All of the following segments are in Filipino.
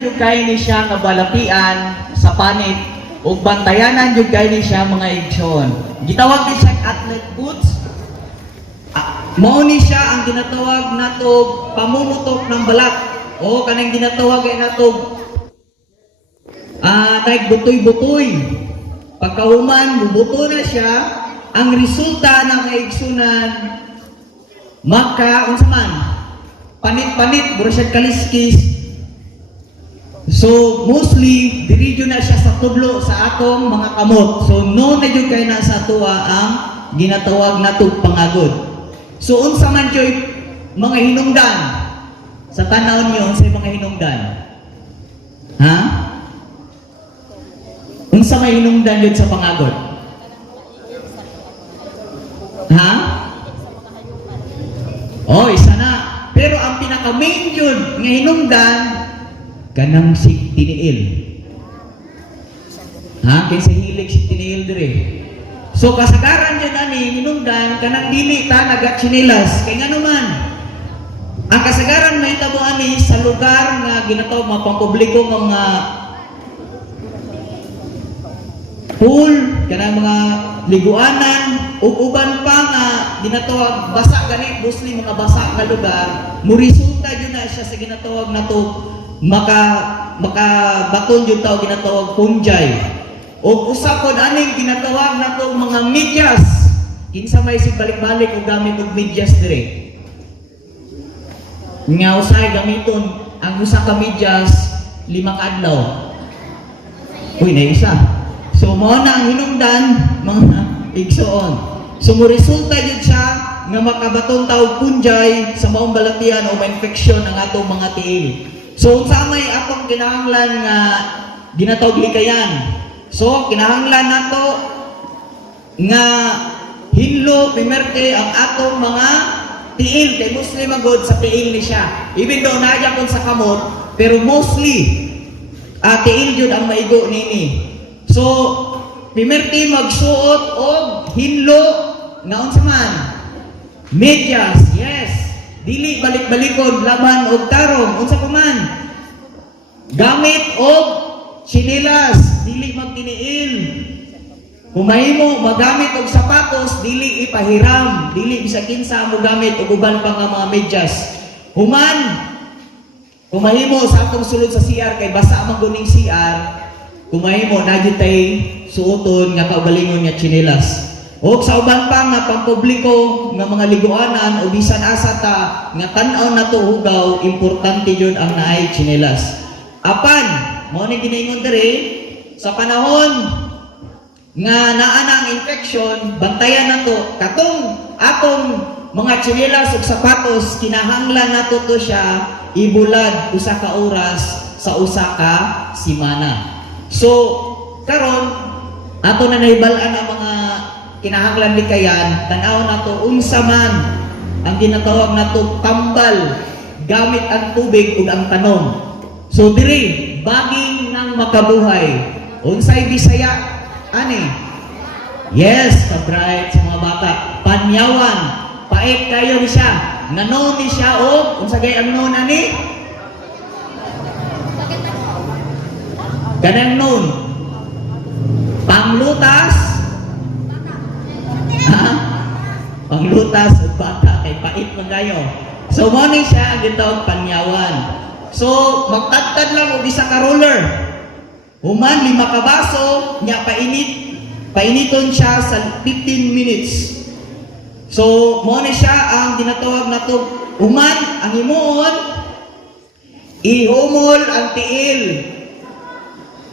Yung kay ni siya nga balatian sa panit ug bantayanan yung kay ni siya mga igsoon. Gitawag din siya athlete boots. Mao ni siya ang ginatawag nato pamumutok ng balat o kanang ginatawag ay nato kahit butoy-butoy. Pagkahuman, bubuto na siya, ang resulta ng kaigsunan unsa man panit-panit, buro siya kaliskis. So, mostly, diridyo na siya sa tudlo sa atong mga kamot. So, no na yun kayo na sa tuwa ang ginatawag na pangagod. So, unsa man yun mga hinungdan. Sa tanaw niyo, unsa mga hinungdan? Ha? Unsa may hinungdan yun sa pangagod? Ha? Oh, isa na. Pero ang pinaka-main yun nga hinungdan, kanang si tiniil. Ha? Kinsa hilig si tiniil dire. So kasagaran dyan ani minungdan kanang dili ta nagatsinilas. Kay ngano man ang kasagaran may tabo ani sa lugar nga ginatawag mga pampubliko mga pool, kanang mga liguanan ug uban pa nga ginatawag basa gani mostly mga basa nga lugar. Muresulta yun na siya sa ginatawag nato makabaton yung tao ginatawag punjay. O usapon aning ginatawag na itong mga medyas. Kinsa may balik-balik o gamit og medyas dire. Nga usay gamiton ang usa ka medyas 5 adlaw. Uy, na isa. So mao na ang hinungdan mga igsoon. So mo resulta yun siya nga makabaton tao punjay sa maong balatian o ma-infeksyon ang atong mga tiil. So, sa may akong kinahanglan nga ginatawag likayan. So, kinahanglan nato nga hinlo, pimerte ang atong mga tiil. Kay Muslim agod sa tiil ni siya. Even though naadya kon sa kamot, pero mostly, tiil yun ang maigo nini. So, pimerte magsuot o hinlo nga unsa man. Medyas, yes. Dili balik-balikod laban og tarong unsa pa man gamit og chinilas dili magtiniil kumahimo magamit og sapatos dili ipahiram dili bisag kinsa mo gamit og uban pa nga mga medyas human kumahimo sa atong sulod sa CR kay basa man guning CR kumahimo na gyud tay suoton nga kaugalingon nga chinilas. O sa uban pa nga pampubliko nga mga liguanan o bisan asa ta nga tan-aw na to hugaw, importante yun ang naay tsinelas. Apan, mo ni ginaingon diri sa panahon nga naa na ang infection, bantayan na to katong atong mga tsinelas ug sapatos kinahanglan nato to siya ibulad usa ka oras sa usa ka semana. So, karon ato na nahibal-an ang mga kinahanglan likayan, tanaw na to unsa man ang ginatawag na to tambal gamit ang tubig ug ang tanom. So diri baging nang makabuhay unsay Bisaya ani? Yes, ka-bright sa mga bata. Panyawan, pait kayo ni siya. Nganon ni siya og unsa gay ang non ani? Kanang non panglutas. Panglutas o bata kay pait magayo. So mo ni siya ang gitawag panyawan. So magtagtad lang og isa ka roller. Human 5 ka baso nya painiton siya sa 15 minutes. So mo ni siya ang ginatawag nato human ang himuon ihumol ang tiil.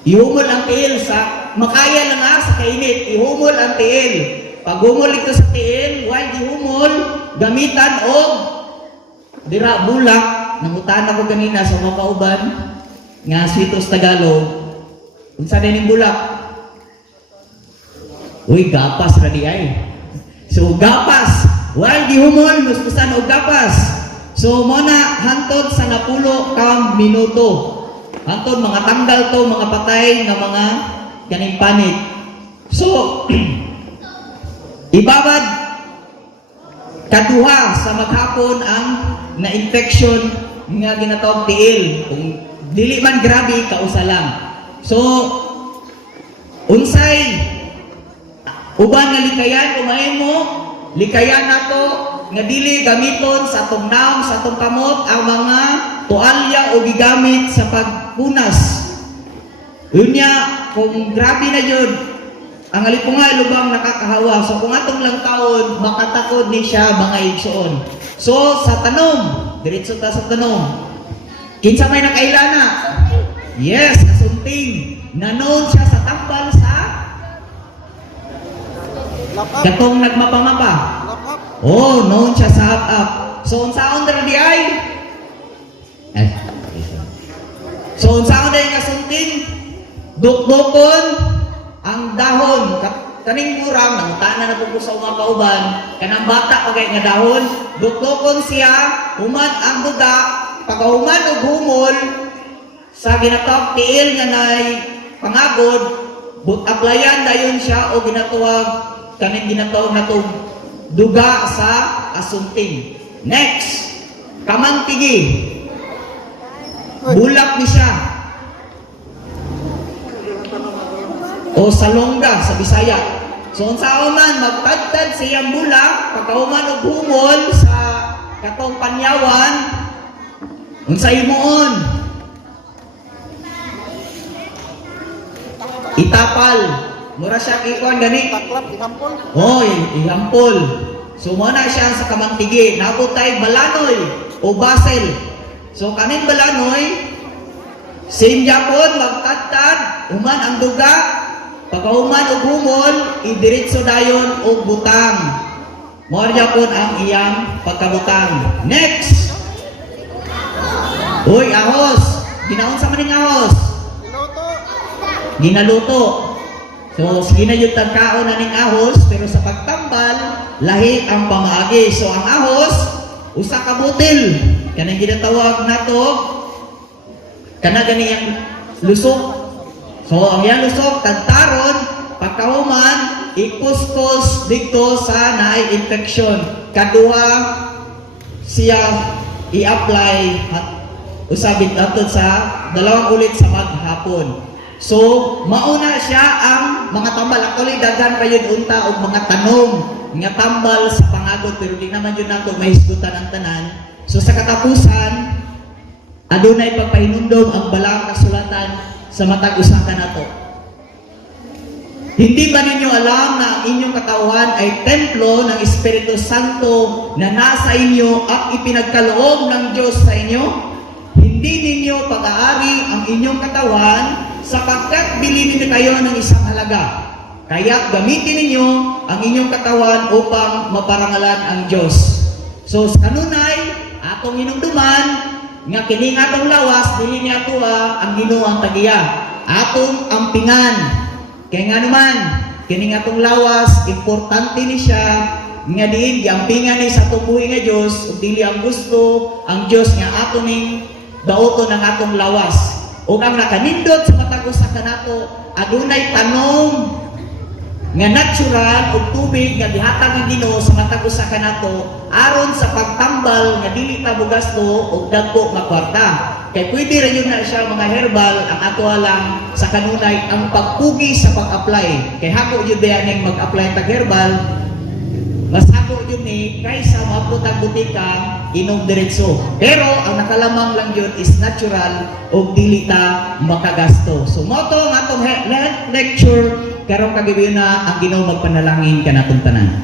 Ihumol ang tiil sa makaya lang sa kainit. Ihumol ang tiil. Pag humol ito sa tiil, while gihumol, gamitan o dira bulak, nangutan ako kanina sa mga kauban, nga Sweetos Tagalog, unsa din yung bulak? Uy, gapas na di ay. So, gapas, while gihumol, nuskusan o gapas. So, muna, hantod sa 10 ka minuto. Hantod, mga tanggal to, mga patay, na mga kaning panit. So, ibabad kaduha sa maghapon ang na-infection nga ginatawag tiil. Kung dili man grabe kausa lang. So unsay uban nga likayan kumain mo, likayan nato nga dili gamiton sa atong naong sa atong kamot ang mga tualya o gigamit sa pagpunas. Unya kung grabe na yun ang alipunga lubang nakakahawa. So kung atong lang taon makatakod ni siya mga igsoon. So sa tanong, diretso ta sa tanong. Kinsa may nakailana? Yes, kasunting. Nanon siya sa tambal sa katong nagmapamapa. Oh, known siya sa up. So unsaon dira di ay? So unsaon dira kasunting? Dukdukon ang dahon. Kaning murang nangutana na pug sa mga kauban, kanang bata pagay nga dahon, dukdukon siya, human ang duga, pagahuman og humol sa ginatawag tiil nga nay pangagod, but-aplayan dayon siya o ginatuwag kaning ginatawag natong duga sa asunting. Next, kamantigi. Bulak ni siya. O salongga sa Bisaya. So unsa man magtadtad siyang bulak, pagkahuman og humol sa katong panyawan, unsa himuon? Itapal. Mura siya kikon gani. Taklap, ihampol. Oy, ihampol. So mo na siya sa kamantigi. Nabot tay balanoy o basel. So kaning balanoy, same yapon magtadtad, human ang duga, pagkahuman og humol, idiretso dayon og butang. Mo yapon ang iyang pagkabutang. Next. Uy, ahos. Ginaon sa maning ahos? Piloto. Ginaluto. So, sige na yung tagkaon na ning ahos, pero sa pagtambal, lahi ang pamaagi. So, ang ahos, usa ka butil. Kanang ginatawag na to, kana ganiyang lusok. So, ang yan lusok, tagtaron, pagkahuman, ikuskus dito sa naay infection. Kaduha, siya i-apply at usabit natin sa dalawang ulit sa maghapon. So, mauna siya ang mga tambal. Actually, daghan kayo unta o mga tanong nga tambal sa pangagod, pero di naman yun nato mahisgutan ang tanan. So, sa katapusan, adunay pagpahinundom ang balang kasulatan sa matag usakan nato. Hindi ba ninyo alam na ang inyong katawan ay templo ng Espiritu Santo na nasa inyo at ipinagkaloob ng Diyos sa inyo? Hindi ninyo pag-aari ang inyong katawan sapagkat bilhin ninyo kayo ng isang halaga. Kaya gamitin ninyo ang inyong katawan upang maparangalan ang Diyos. So sa kanunay, atong hinumduman, nga kini atong lawas, dili niya ang Ginoo tagiya. Atong ampingan. Kaya nga naman, kini atong lawas, importante ni siya, nga diin, giampingan ni sa atong buhi nga Diyos, ug dili ang gusto, ang Diyos nga ato ning dauto ng atong lawas. O ang nakanindot sa matag usa kanato, adunay tanong nga natural o tubig nga gihatag ng Ginoo sa matag usa kanato aron sa pagtambal nga dili ta bugasto og dagko nga kwarta. Kay pwede ra yun na siya mga herbal, ang ato lang sa kanunay ang pagpugi sa pag-apply. Kay hako yun ning mag-apply tag herbal, mas hako yun kaysa maputag butika inom diretso. Pero ang nakalamang lang yun is natural o dili ta makagasto. So moto nga atong lecture karong kagabi na ang Ginoo magpanalangin kanatong tanan.